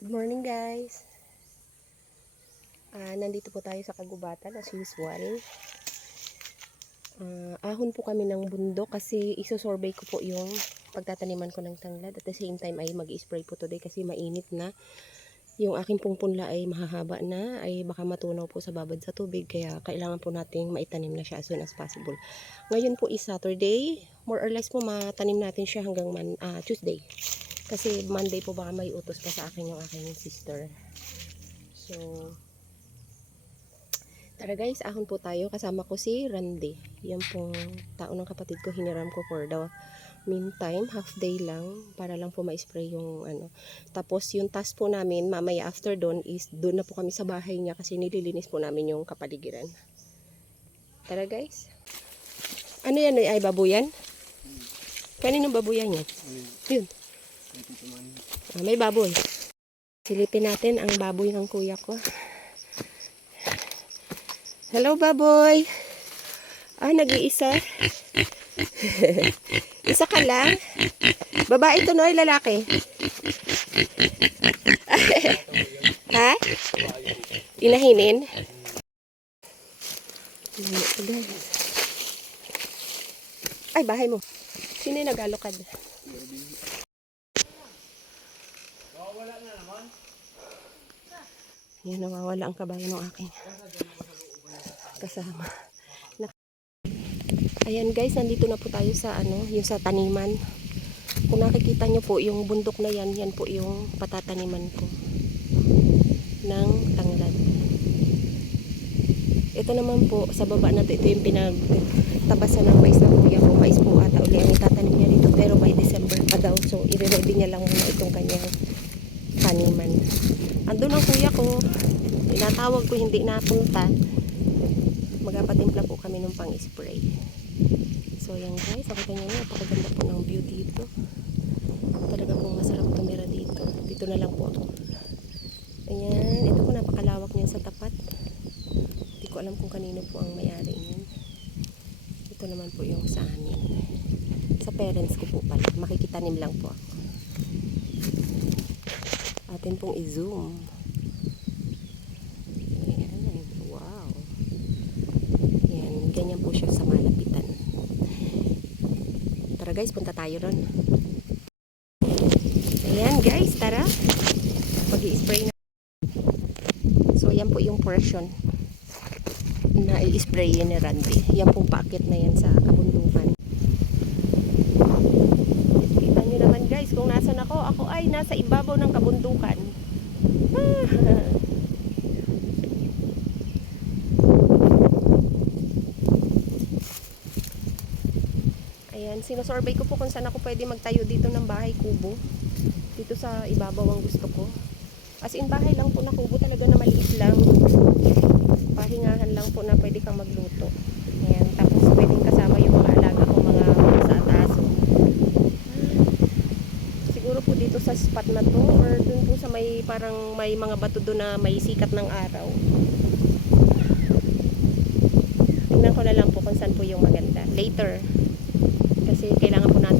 Good morning guys. Ah, nandito po tayo sa kagubatan as usual. Ah, ahon po kami ng bundok kasi isosorbay ko po yung pagtataniman ko ng tanglad. At the same time ay mag-spray po today kasi mainit na. Yung aking pong punla ay mahahaba na ay baka matunaw po sa babad sa tubig kaya kailangan po nating maitanim na siya as soon as possible. Ngayon po is Saturday. More or less po matanim natin siya hanggang man, ah, Tuesday. Kasi Monday po baka may utos pa sa akin yung aking sister. So, tara guys, ahon po tayo. Kasama ko si Randy. Yan pong tao ng kapatid ko. Hiniram ko for the meantime, half day lang. Para lang po ma-spray yung ano. Tapos yung task po namin, mamaya after doon is doon na po kami sa bahay niya kasi nililinis po namin yung kapaligiran. Tara guys. Ano yan? Ay babuyan? Kaninong babuyan yan? Yun. Ah, may baboy. Silipin natin ang baboy ng kuya ko. Hello, baboy. Ah, nag-iisa. Isa ka lang? Babae to, no? Ay, lalaki? ha? Inahinin? Ay, bahay mo. Sino yung nag-alokad? Yan, nawawala ang kabayo ng aking kasama. Ayan guys, nandito na po tayo sa ano, yung sa taniman. Kung nakikita nyo po, yung bundok na yan, yan po yung patataniman ko ng tanglad. Ito naman po, sa baba na to, ito yung pinagtabasan ng mais ng kuya ko. Mais po ata uli ang itatanim niya dito, pero by December pa daw. So, i-ready niya lang muna itong kanyang taniman. Andun ang kuya ko. Tinatawag ko hindi napunta. Magpapatimpla po kami ng pang-spray. So yan guys, nakita nyo na, napakaganda po ng view dito. Talaga pong masarap tumira dito. Dito na lang po ako. Ayan, ito po napakalawak niyan sa tapat. Hindi ko alam kung kanino po ang may-ari niyan. Ito naman po yung sa amin. Sa parents ko po pala. Makikitanim lang po ako atin pong i-zoom. Ayan, wow. Ayan, ganyan po siya sa malapitan. Tara guys, punta tayo ron. Ayan guys, tara. mag spray na. So, yan po yung portion na i-spray ni Randy. Yan pong packet na yan sa kabundukan. Kita nyo naman guys, kung nasan ako, ako ay nasa ibabaw ng kabundukan. Ah. Ayan, sinusurvey ko po kung saan ako pwede magtayo dito ng bahay kubo. Dito sa ibabaw ang gusto ko. As in, bahay lang po na kubo talaga na maliit lang. Pahingahan lang po na pwede kang magluto. Ayan, tapos pwedeng kasama yung mga alaga ko, mga sa ataso. Siguro po dito sa spot na to or dun parang may mga bato doon na may sikat ng araw. Tingnan ko na lang po kung saan po yung maganda. Later. Kasi kailangan po natin na